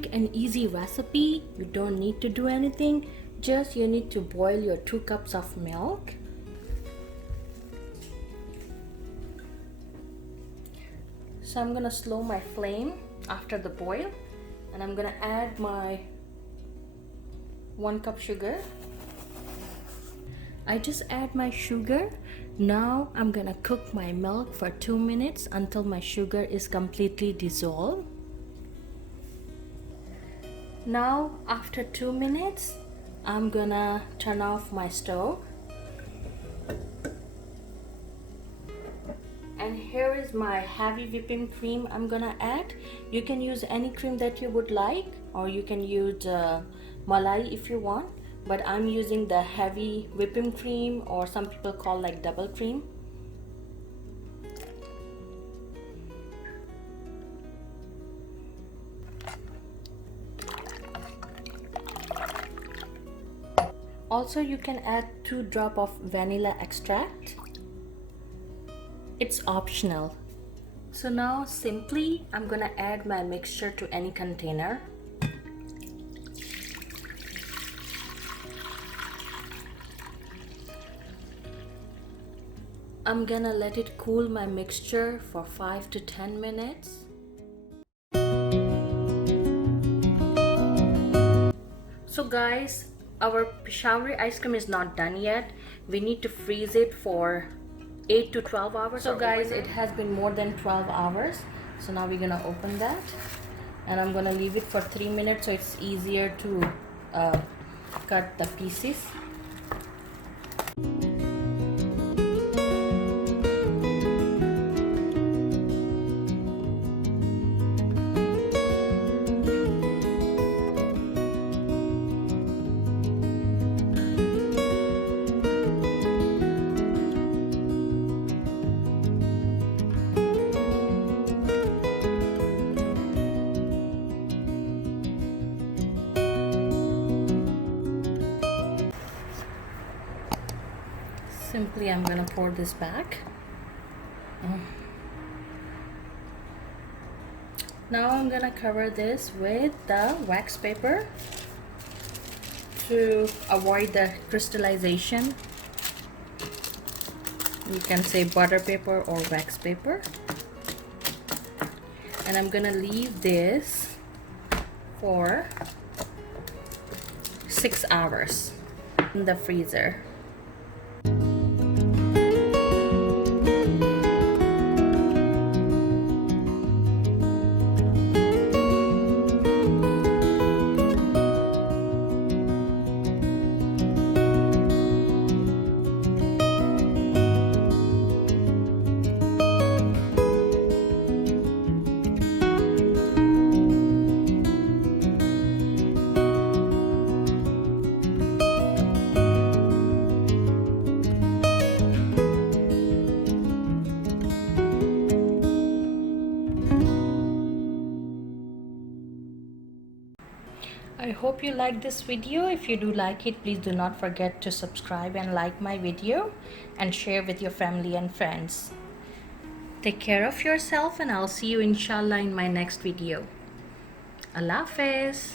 quick and easy recipe. You don't need to do anything. Just you need to boil your 2 cups of milk. So I'm gonna slow my flame after the boil, and I'm gonna add my 1 cup sugar. I just add my sugar. Now I'm gonna cook my milk for 2 minutes until my sugar is completely dissolved. Now after 2 minutes, I'm gonna turn off my stove. And here is my heavy whipping cream I'm gonna add. You can use any cream that you would like, or you can use malai if you want, but I'm using the heavy whipping cream, or some people call like double cream. Also, you can add 2 drops of vanilla extract. It's optional. So now simply I'm gonna add my mixture to any container. I'm gonna let it cool my mixture for 5 to 10 minutes. So guys, our Peshawari ice cream is not done yet. We need to freeze it for 8 to 12 hours. So guys, it has been more than 12 hours. So now we're gonna open that, and I'm gonna leave it for 3 minutes so it's easier to cut the pieces. Simply I'm gonna pour this back. Now I'm gonna cover this with the wax paper to avoid the crystallization. You can say butter paper or wax paper. And I'm gonna leave this for 6 hours in the freezer. I hope you like this video. If you do like it, please do not forget to subscribe and like my video and share with your family and friends. Take care of yourself, and I'll see you inshallah in my next video. Allah Hafiz.